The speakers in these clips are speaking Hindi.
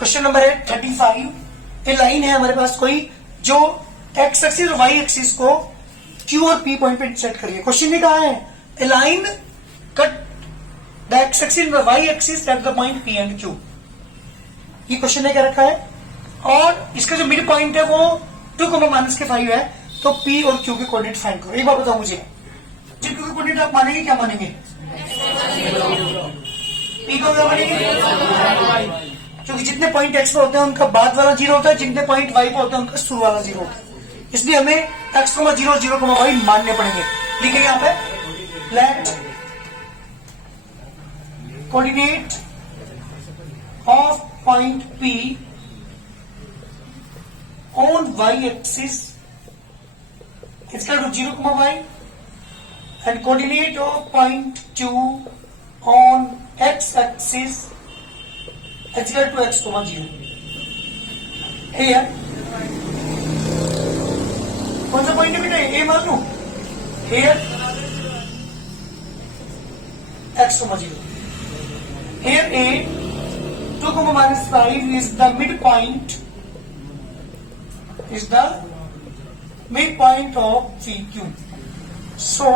क्वेश्चन नंबर है 35। ये लाइन है हमारे पास कोई जो एक्स एक्सिस और वाई एक्सिस को क्यू और पी पॉइंट पे सेट करिए। क्वेश्चन ने कहा है a line cut the X axis व Y axis at the point P and Q. ये क्वेश्चन ने क्या रखा है और इसका जो मिड पॉइंट है वो 2,-5 है। तो पी और क्यू के कोऑर्डिनेट फाइंड करो। एक बार बताओ मुझे, जो क्यू के कोऑर्डिनेट आप मानेंगे क्या मानेंगे? पी को क्या मानेंगे? क्योंकि जितने पॉइंट एक्स पे होते हैं उनका बाद वाला 0 होता है, जितने पॉइंट वाई पे होते हैं उनका शुरू वाला 0 होता है। इसलिए हमें एक्स 0, 0, वाई मानने पड़ेंगे। लिखेंगे यहाँ पे let coordinate of point P on y axis is equal to 0, y and coordinate of point Q on x axis is equal to x, 0. Here कौन सा पॉइंट है बेटा? ए मान लो। Here x, 0. Here A 2,-5 is the midpoint. Is the midpoint of PQ. So,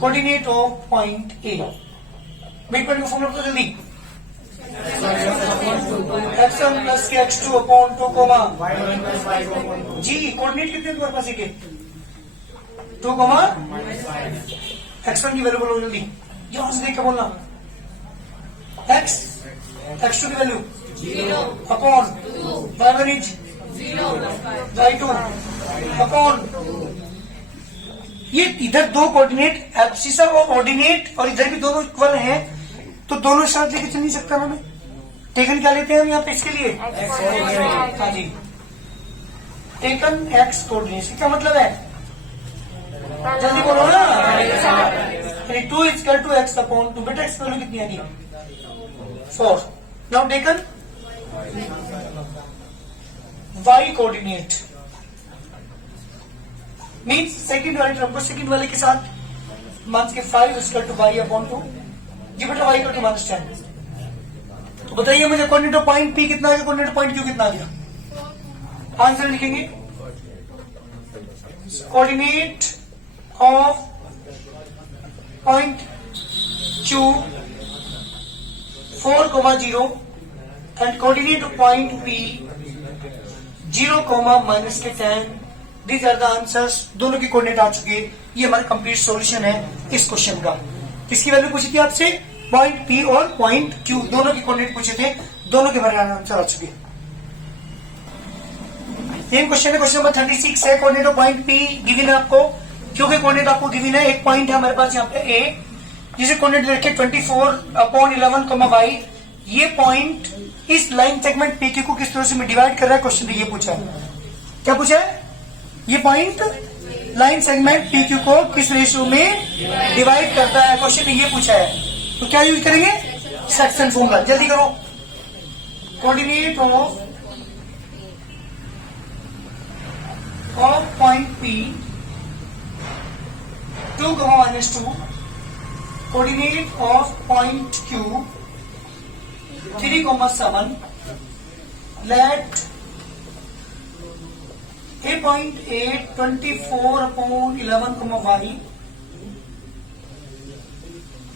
coordinate of point A. Midpoint का फॉर्मूला तो जल्दी x1 plus x2 upon 2, जी कोऑर्डिनेट कितने तुम्हारे पास एक 2, x1 की वैल्यू बोलो जल्दी, यहां से देख के बोलना। x2 की value 0 upon y1 is 0 upon ये इधर दो कोऑर्डिनेट एब्सिसा और ऑर्डिनेट और इधर भी दोनों इक्वल हैं, तो दोनों साथ लेके चल नहीं सकता ना। हमें टेकन क्या लेते हैं हम यहाँ पे इसके लिए? हाँ जी, टेकन एक्स कोऑर्डिनेट। क्या मतलब है? जल्दी बोलो ना। 2 is equal to x upon 2। बेटा एक्स वैल्यू कितनी आ गई? 4। Now taken y coordinate means second वाले टर्म को सेकंड वाले के साथ मान के 5 इक्वल टू y अपॉन 2। जी बेटा y इक्वल टू -10। तो बताइए मुझे कोऑर्डिनेट ऑफ पॉइंट P कितना आ गया, कोऑर्डिनेट पॉइंट Q कितना आ गया? आंसर लिखेंगे coordinate of point Q 4,0 and coordinate of point P 0, -10। These are the answers. दोनों की कोऑर्डिनेट आ चुके। ये हमारा कंप्लीट सॉल्यूशन है इस क्वेश्चन का। किसकी वैल्यू पूछी थी आपसे? पॉइंट P और पॉइंट Q दोनों की कोऑर्डिनेट पूछे थे, दोनों के हमारे आंसर आ चुके। ये क्वेश्चन है, क्वेश्चन नंबर 36 है। Coordinate of point P given है आपको, Q के कोऑर्डिनेट आपको गिवन है। एक पॉइंट है हमारे पास यहाँ पे A, जिसे कोऑर्डिनेट रखे 24/11, y। ये पॉइंट इस लाइन सेगमेंट PQ को किस तरह से डिवाइड कर रहा है, क्वेश्चन ये पूछा है। क्या पूछा है? ये पॉइंट लाइन सेगमेंट PQ को किस रेशियो में डिवाइड करता है, क्वेश्चन ये पूछा है। तो क्या यूज करेंगे? Section formula. जल्दी करो। Coordinate of point P 2, -2, coordinate of point Q 3,7, let A point A 24/11, y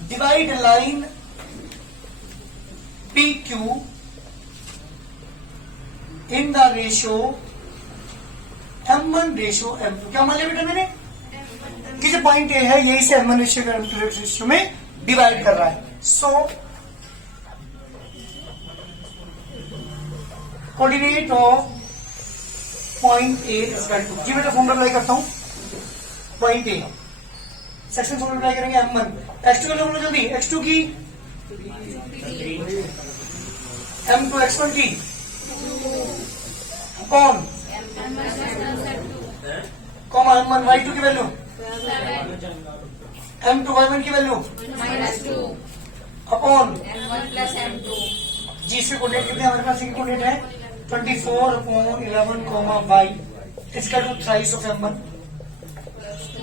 divide line PQ in the ratio M1 ratio M2। क्या मान लिया बेटा मैंने कि जो पॉइंट A है यही से M1 रेशियो में डिवाइड कर रहा है। So coordinate of point A equal to, जी बेटा फॉर्मूला अप्लाई करता हूं। Point A section formula apply करेंगे M1। x2 का फॉर्मूला जल्दी, x2 की M2 x1 की कौन कॉमा M1 y2 की वैल्यू M2 y1 की वैल्यू अपॉन जी से कोऑर्डिनेट कितने हमारे पास कोऑर्डिनेट है 24/11, y इसका to thrice of M1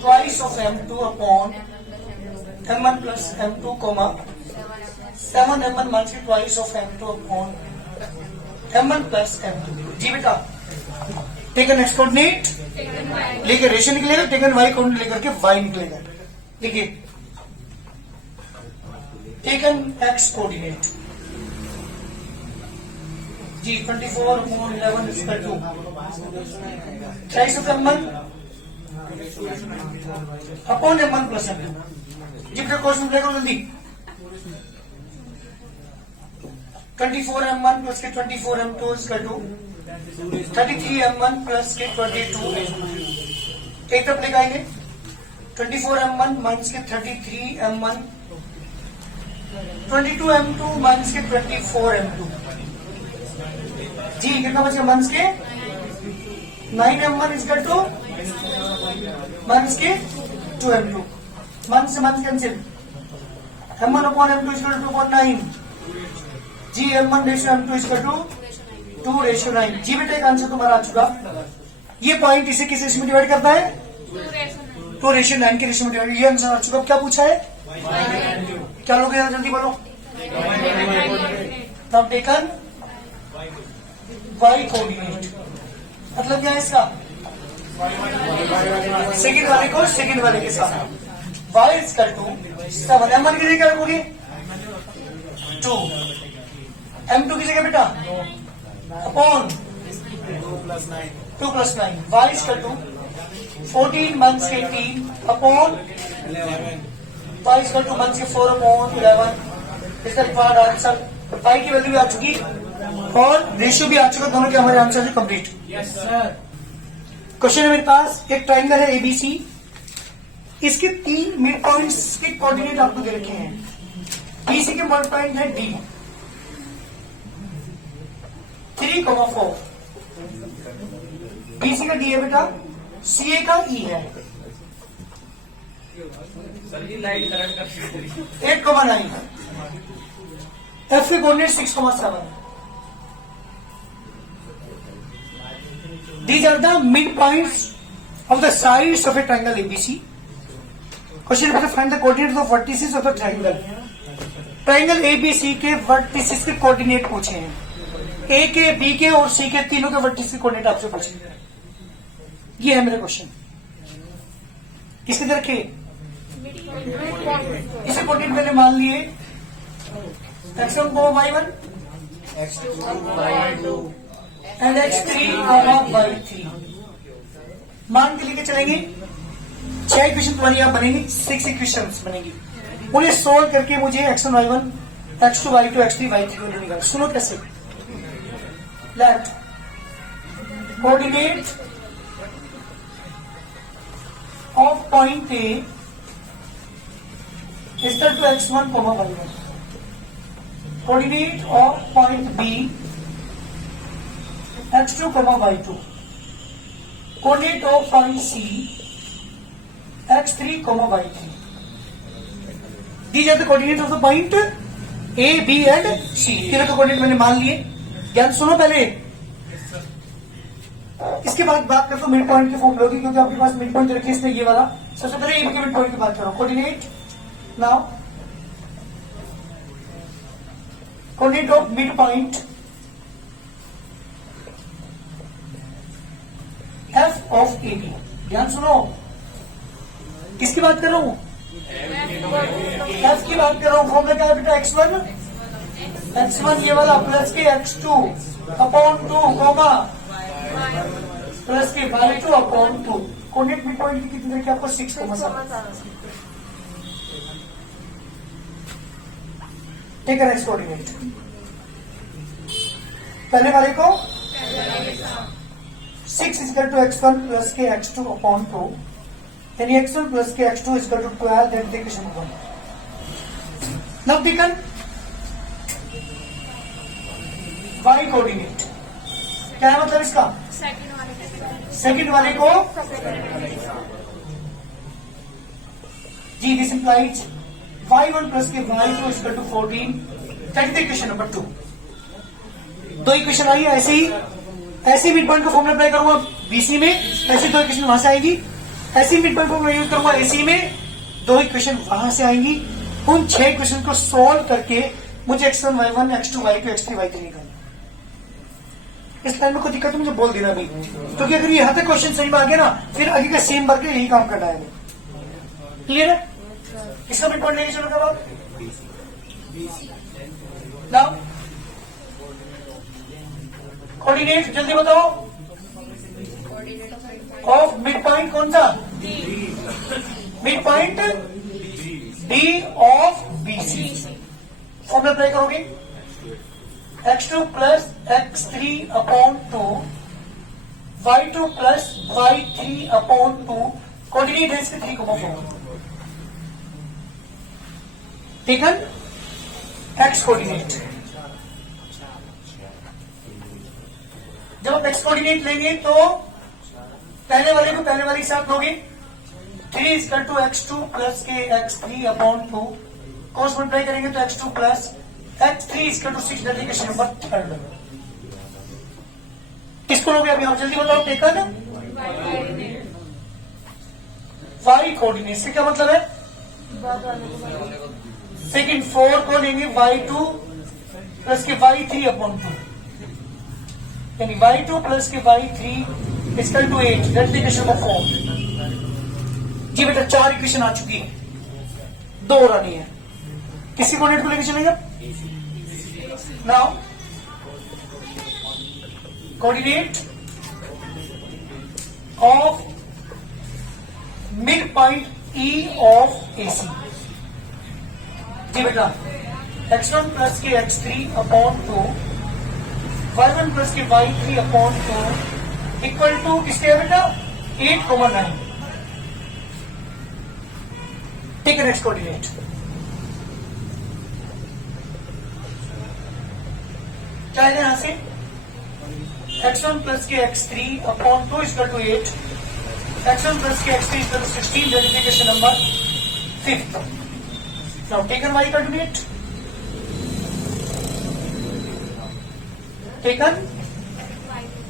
twice of M2 upon M1 plus M2, 7m1 minus के twice of m2 upon m1 plus m2। जी बेटा, टेकन एक्स कोऑर्डिनेट लेकर रेशियो निकलेगा, टेकन वाई कोऑर्डिनेट लेकर के वाई निकलेगा। देखिए, टेकन एक्स कोऑर्डिनेट जी 24/11 equal to twice of m1 upon m1 plus m2। जी बेटा, क्वेश्चन देखो जल्दी। 24m1 प्लस के 24m2 equal to 33m1 plus के 22। एक तरफ लेकर आएंगे, 24m1 माइनस के 33m1, 22m2 माइनस के 24m2। जी कितना बचेगा? माइनस के 9m1 इक्वल टू माइनस के 2m2। माइनस से minus cancel, m1 upon m2 equal to 2.9। जी m1 ratio m2 equal to 2:9। जी बेटा, एक आंसर तुम्हारा आ चुका। ये पॉइंट इसे किस रेशियो में डिवाइड करता है? 2:9 के रेशियो में डिवाइड। ये आंसर आ चुका। क्या पूछा है? क्या लोग यार जल्दी बोलो। तब टेकन वाई कोऑर्डिनेट, मतलब क्या है इसका? सेकंड वाले को सेकंड वाले के साथ y इक्वल टू 7। m1 की जगह क्या रखोगे? 2। m2 की जगह बेटा upon 2 plus 9। y equal to 14 minus के 18 upon y equal to minus के 4 अपॉन 11। इसका रिक्वायर्ड आंसर y की वैल्यू भी आ चुकी और रेशियो भी आ चुका। दोनों के हमारे आंसर है कंप्लीट। Yes sir. क्वेश्चन है मेरे पास, एक ट्राइंगल है एबीसी, इसके 3 मिड पॉइंट्स के कोऑर्डिनेट आपको दे रखे हैं। बीसी के मिड पॉइंट है डी 3,4। बीसी का डी है बेटा, सीए का ई है सर की लाइट करंट कर 8,9। एफ के coordinate 6,7। These are the midpoints of the sides of a triangle ABC. Question number: find the coordinates of vertices of the triangle. Triangle ABC के वर्टिसेस के कोऑर्डिनेट पूछे हैं। ए के, बी के और सी के तीनों के वर्टिस के कोऑर्डिनेट आपसे पूछे। ये है मेरा क्वेश्चन। किसके तरह के? इसे कोऑर्डिनेट मैंने मान लिए x1 y1 and x3 y3 मान के लेके चलेंगे। 6 इक्वेशन तुम्हारी यहां बनेंगी, 6 इक्वेशन बनेंगी। उन्हें सोल्व करके मुझे x1 y1 x2 y2 x3 y3 को निकालना। सुनो कैसे। Let coordinate of point A is equal to x1 y1। Coordinate of point B x2, y2। Coordinate of point C x3, y3। These are the coordinates of the point A, B and C। तीनों के कोऑर्डिनेट मैंने मान लिए। ज्ञान सुनो पहले, इसके बाद बात करता हूं मिड पॉइंट के फॉर्मूले की, क्योंकि आपके पास मिड पॉइंट रखिए इसमें ये वाला। सबसे पहले ए के मिड पॉइंट की बात करो। Coordinate now, coordinate of mid point F of A B. ध्यान सुनो, किसकी बात कर रहा हूं? एफ की बात कर रहा हूं। फॉर्मूला क्या है बेटा? x1 ये वाला प्लस के x2 अपॉन 2 कॉमा प्लस के y2 upon 2। Coordinate mid point की कितनी रखी आपको? 6,7। Take x coordinate. पहले वाले को 6 इक्वल टू x1 प्लस के x2 अपॉन 2, यानी x1 प्लस के x2 equal to 12। That the equation 1। Now taken y coordinate. क्या है मतलब इसका? सेकंड वाले को जी दिस इंप्लाइज y1 प्लस के y2 equal to 14। That is the equation number 2। दो इक्वेशन आई ऐसे ही, ऐसे मिड पॉइंट का फॉर्मूला अप्लाई करूंगा बीसी में, ऐसी दो इक्वेशन वहां से आएगी। ऐसी मिड पॉइंट फॉर्मूला यूज करूंगा एसी में, दो इक्वेशन वहां से आएंगी। उन 6 इक्वेशन को सॉल्व करके मुझे x1 y1 x2 y2 x3 y3 निकालना। इस लाइन में कोई दिक्कत तो मुझे बोल देना भी, क्योंकि अगर यहाँ तक क्वेश्चन सही में आ गया ना, फिर आगे का सेम वर्क यही काम करना है। क्लियर है? इसका मिड पॉइंट लेके चलो कब आप नाउ कोऑर्डिनेट जल्दी बताओ ऑफ मिड पॉइंट कौन सा? Mid point D of BC। Formula apply करोगे x2 plus x3 upon 2 y2 plus y3 upon 2 coordinate है इसके 3,4 टेकन x कोऑर्डिनेट। जब आप x कोऑर्डिनेट लेंगे तो पहले वाले को पहले वाले के साथ लोगे 3 इक्वल टू x2 प्लस के x3 अपॉन 2 कोस मल्टीप्लाई करेंगे तो x2 plus x3 equal to 6 डेलीकेशन नंबर थर्ड। किसको लोगे अभी आप जल्दी बताओ? टेकन y कोऑर्डिनेट से क्या मतलब है? सेकंड 4 को लेंगे y2 प्लस के y3 अपॉन 2, यानी y2 प्लस के y3 इक्वल टू 8 डेलीकेशन नंबर 4। जी बेटा 4 इक्वेशन आ चुकी है, 2 और आनी है। किसी कोऑर्डिनेट को लेकर चलेंगे now coordinate of mid point E of AC। जी बेटा x1 प्लस के x3 अपॉन 2 y1 प्लस के y3 अपॉन 2 इक्वल टू किसके है बेटा? 8,9। Take next coordinate. क्या है यहां से? x1 प्लस के x3 upon 2 equal to 8, x1 plus के x3 equal to 16 verification number 5। Now taken y coordinate. Taken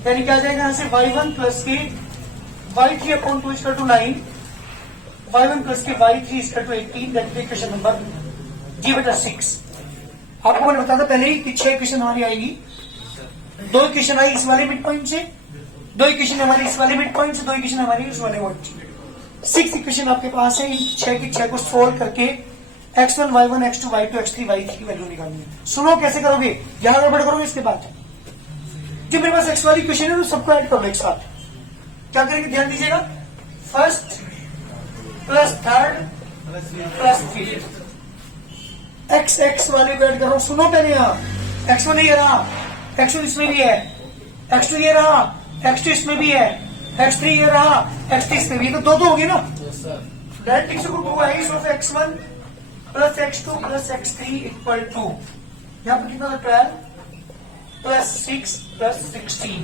यानी क्या जाएगा यहां से? y1 प्लस के y3 upon 2 equal to 9, y1 plus के y3 equal to 18 verification number जी बेटा 6। आपको मैंने बताया था पहले ही कि 6 इक्वेशन हमारी आएगी। 2 इक्वेशन आई इस वाले मिड पॉइंट से, 2 इक्वेशन हमारी इस वाले मिड पॉइंट से, 2 इक्वेशन हमारी उस वाले पॉइंट से। 6 इक्वेशन आपके पास है। इन 6 की 6 को सोल्व करके x1 y1 x2 y2 x3 y3 की वैल्यू निकालनी है। सुनो कैसे करोगे, यहां गड़बड़ करोगे इसके बाद। जो मेरे पास x वाली इक्वेशन है तो सबको ऐड कर लो एक साथ। क्या करेंगे ध्यान दीजिएगा, first plus third plus fifth, x वाले को ऐड कर रहा हूं। सुनो पहले यहां x1 ये रहा, x1 इसमें भी है, x2 ये रहा, x2 इसमें भी है, x3 ये रहा, x3 इसमें भी है, तो 2 हो गए ना। डायरेक्ट इक्वेशन को 2 of x1 plus x2 plus x3 equal to यहां पर कितना था 12 plus 6 plus 16,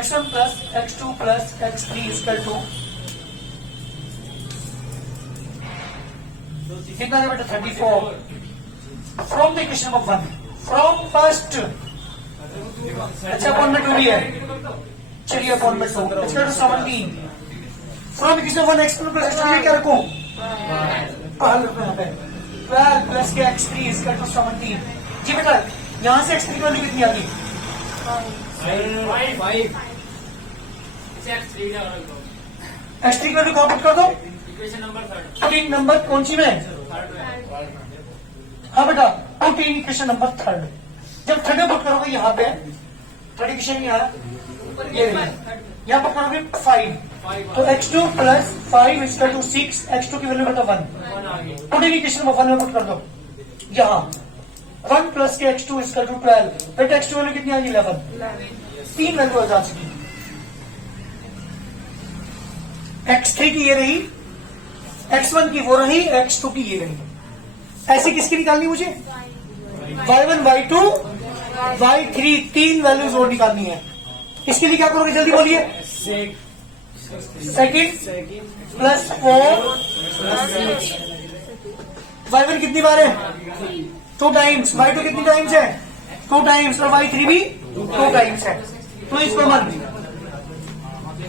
x1 plus x2 plus x3 equal to कितना है बेटा 34। From the equation number 1, from first अच्छा अपॉन में 2 भी है, चलिए अपॉन में 2 equal to 17। From equation 1 x1 plus x2 क्या रखूं? 12 प्लस के x3 इक्वल टू 17। जी बेटा यहां से x3 की वैल्यू कितनी आ गई? 5। x3 की वैल्यू कॉपी कर दो। इक्वेशन नंबर 14 नंबर कौन सी में? हाँ बेटा 14 इक्वेशन नंबर 3। जब थर्ड पुट करोगे यहाँ पे, थर्ड इक्वेशन यहाँ ये यहाँ पर करोगे 5, तो x2 plus 5 equal to 6, x2 की वैल्यू बेटा 1। 14 इक्वेशन नंबर 1 में पुट कर दो। यहाँ 1 प्लस के x2 इक्वल टू 12, बेटा x2 वैल्यू कितनी आ गई? 11। 3 वैल्यू आ जा चुकी। x3 की ये रही, x1 की वो रही, x2 की ये रही। ऐसे किसकी निकालनी मुझे? y1 y2 y3 3 वैल्यूज और निकालनी है। इसके लिए क्या करोगे जल्दी बोलिए? सेकंड प्लस 4 y1 कितनी बार है? 2 टाइम्स। y2 कितनी टाइम्स है? 2 टाइम्स। और y3 भी 2 टाइम्स है। तो इसको मत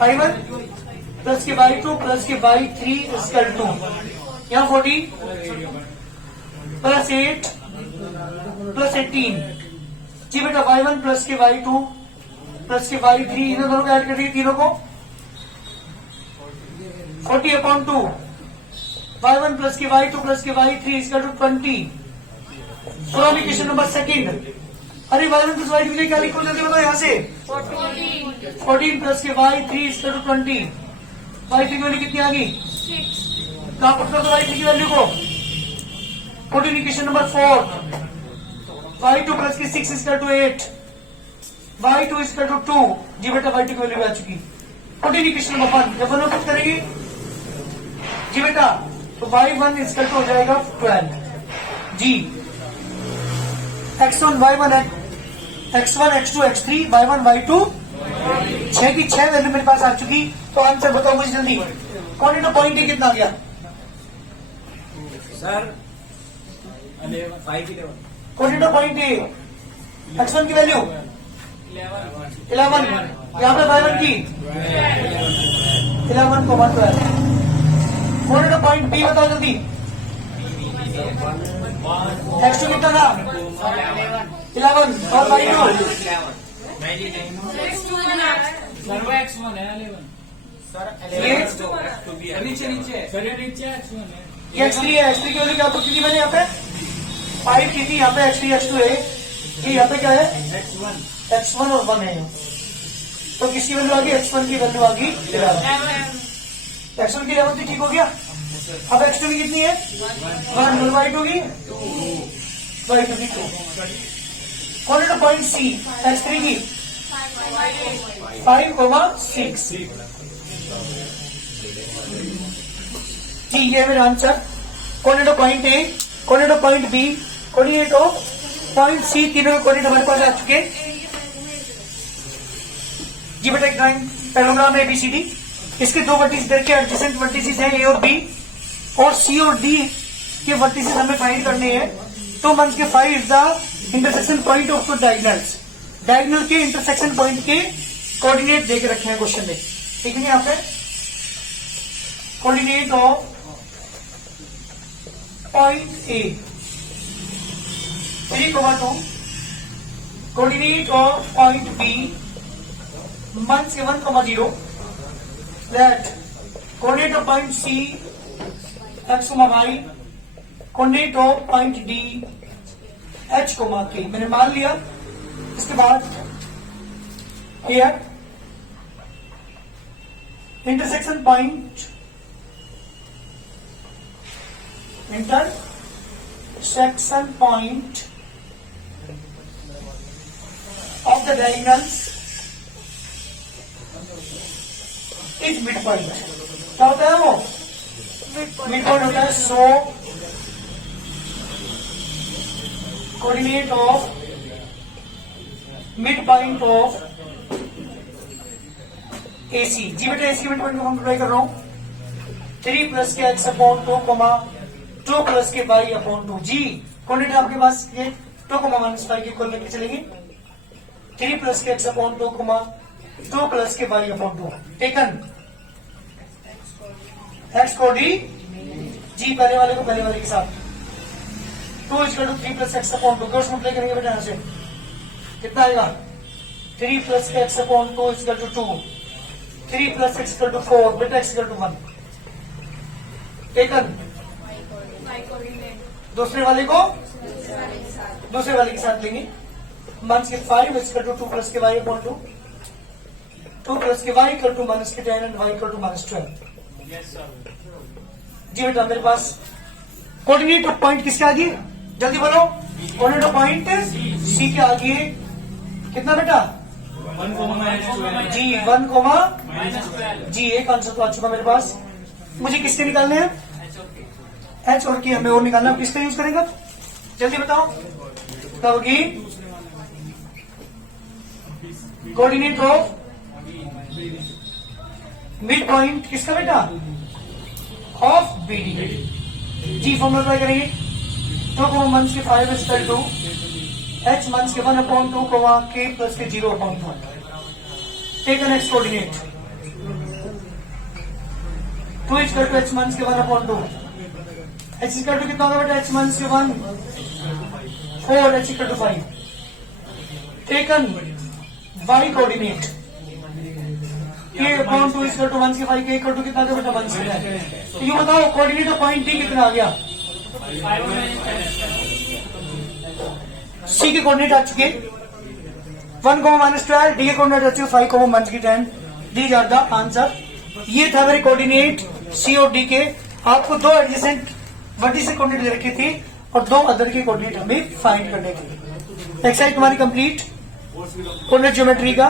y1 प्लस के y2 प्लस के y3 इक्वल टू यहाँ 14 प्लस 8 प्लस 18 जी बेटा y1 प्लस के y2 प्लस के y3 इन दोनों को ऐड कर दिए तीनों को 40/2 y1 प्लस के y2 प्लस के y3 is equal to 20। Solve equation number second. अरे y1 प्लस y2 के लिए क्या लिखो जल्दी बताओ यहाँ से 14 प्लस के y3 is equal to 20। y3 की वैल्यू कितनी आ गई 6। कहां पुट कर दो y3 की वैल्यू को 14 इक्वेशन नंबर 4 y2 प्लस के 6 is equal to 8 y2 is equal to 2 जी बेटा y2 की वैल्यू आ चुकी 14 इक्वेशन नंबर 1 जब वन पुट करेगी जी बेटा तो y1 इज इक्वल टू हो जाएगा 12 जी x1 y1 x1 x2 x3 y1 y2 6 की 6 वैल्यू मेरे पास आ चुकी। तो आंसर बताओ मुझे जल्दी कौन सा पॉइंट है कितना आ गया सर 5 कौन सा पॉइंट है x1 की वैल्यू 11 यहाँ पे y1 की 11 को 12 कौन सा पॉइंट बी बताओ जल्दी x2 कितना था 11 और y2 सर वो x1 है 11 सर नीचे सर ये नीचे x1 है ये x3 है x3 की वैल्यू क्या पुट की मैंने यहाँ पे 5 की थी यहाँ पे x3 x2 है ये यहाँ पे क्या है x1 और 1 है तो किसकी वैल्यू आ गई x1 की वैल्यू आ गई 11 x1 की 11 तो ठीक हो गया। अब x2 की कितनी है 1 और y2 की 2 कौन सा पॉइंट सी x3 की 5,6 जी ये मेरा answer coordinate of point A coordinate of point B coordinate of point C तीनों कोऑर्डिनेट हमारे पास आ चुके जी बेटा एक ड्राइंग पैराग्राम है ABCD इसके दो वर्टिस इधर के एडजेसेंट वर्टिसेस हैं ए और बी और सी और डी के वर्टिसेस हमें फाइंड करने हैं। तो मंथ के 5 is the intersection point of two diagonals diagonal के इंटरसेक्शन पॉइंट के कोऑर्डिनेट देके रखे हैं क्वेश्चन में ठीक है यहाँ पे coordinate of point A 3,2 coordinate of point B मंथ 1,0 that coordinate of point C x, y coordinate of point D h, k मैंने मान लिया। इसके बाद here intersection point of the diagonals is mid point क्या होता है वो मिड पॉइंट होता है। So coordinate of mid point of AC जी बेटा AC मिड पॉइंट को हम अप्लाई कर रहा हूं 3 प्लस के x अपॉन 2 2 प्लस के y अपॉन 2 जी कोऑर्डिनेट आपके पास ये 2 -5 की खोल लेके चलेंगे 3 प्लस के x अपॉन 2 2 प्लस के y अपॉन 2 टेकन x को डी जी पहले वाले को पहले वाले के साथ 2 equal to 3 plus x upon 2 cross multiply करेंगे बेटा यहाँ से कितना आएगा 3 प्लस के x upon 2 equal to 2 3 plus x equal to 4 बेटा एक्स इक्वल टू 1 टेकन दूसरे वाले को दूसरे वाले के साथ लेंगे माइनस के 5 इक्वल टू 2 प्लस के y अपॉन 2 2 प्लस के y इक्वल टू माइनस के 10 and y equal to minus 12 जी बेटा मेरे पास कोऑर्डिनेट ऑफ पॉइंट किसके आगे जल्दी बोलो कोऑर्डिनेट ऑफ पॉइंट सी के आगे कितना बेटा 1, जी 1, जी एक आंसर तो आ चुका मेरे पास। मुझे किसके निकालने हैं एच और के हमें और निकालना है किसका यूज करेंगे जल्दी बताओ क्या होगी कोऑर्डिनेट ऑफ मिड पॉइंट किसका बेटा ऑफ BD जी फॉर्मूला अप्लाई करेंगे 2 मंथ्स के 5 इक्वल टू h मंथ्स के 1 अपॉन 2 k प्लस के 0 upon 2 take an x coordinate 2 equal to h मंथ्स के 1 अपॉन 2 h इक्वल टू कितना होगा बेटा h मंथ्स के 1 4 h equal to 5. Taken y coordinate k upon 2 is equal to 1 से 5 k equal to कितना था बेटा 1 से 10. तो ये बताओ कोऑर्डिनेट ऑफ पॉइंट डी कितना आ गया? सी के कोऑर्डिनेट आ चुके 1, -12, डी के कोऑर्डिनेट आ चुके 5, -10. These are the answer. ये था मेरे कोऑर्डिनेट सी और डी के. आपको दो एडजेसेंट वर्टिसेस कोऑर्डिनेट दे रखी थी और दो अदर के कोऑर्डिनेट हमें फाइंड करने के लिए. एक्सरसाइज तुम्हारी कंप्लीट कोऑर्डिनेट ज्योमेट्री का